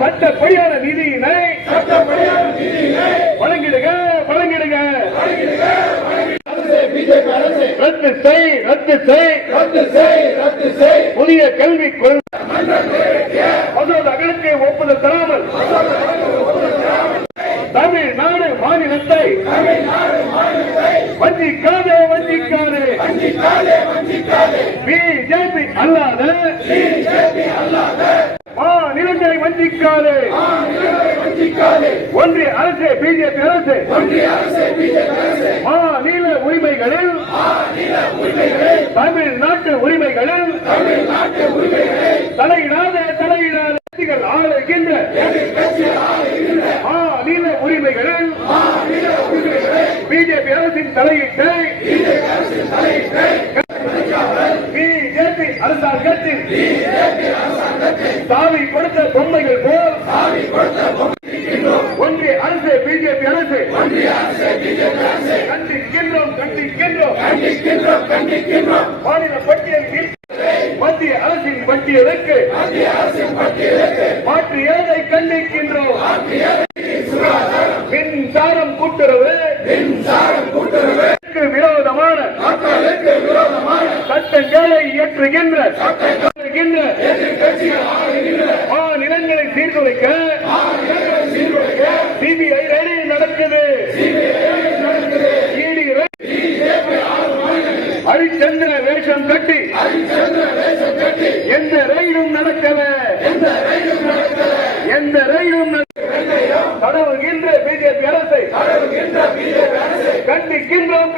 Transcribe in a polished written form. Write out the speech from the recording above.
சட்டப்படியான நிதியினை வழங்கிடுக வழங்கிடுக. ரத்து செய் ரத்து செய் ரத்து செய். புதிய கல்விக் கொள்கை மசோதாக்களுக்கு ஒப்புதல் தராமல் தமிழ்நாடு மாநிலத்தை வஞ்சிக்காதே வஞ்சிக்காதே. பிஜேபி அல்லாத மாநிலங்களை வஞ்சிக்காதே. ஒன்றிய அரசு பிஜேபி அரசு மாநில உரிமைகளில் தமிழ்நாட்டு உரிமைகளில் தலையிடாத ஆளுகின்ற மாநில உரிமைகளில் பிஜேபி அரசின் தலையீட்டை பிஜேபி அரசாங்கத்தின் சாவி கொடுத்த பொம்மைகள் போல் ஒன்றிய அரசு பிஜேபி அரசு கண்டிக்கின்றோம் கண்டிக்கின்றோம். மாநில பட்டியலில் மத்திய அரசின் பட்டியலுக்கு மாற்றியதை கண்டிக்கின்றோம். மின்சாரம் கூட்டுறவு விரோதமான சட்டங்களை இயற்றுகின்ற மாநிலங்களை சீர்குலைக்க சிபிஐ ரெடி நடக்குது. ஹரிச்சந்திர வேஷம் கட்டி எந்த ரயிலும் நடக்கல தடவுகின்ற பிஜேபி அரசை கண்டிக்கின்றோம்.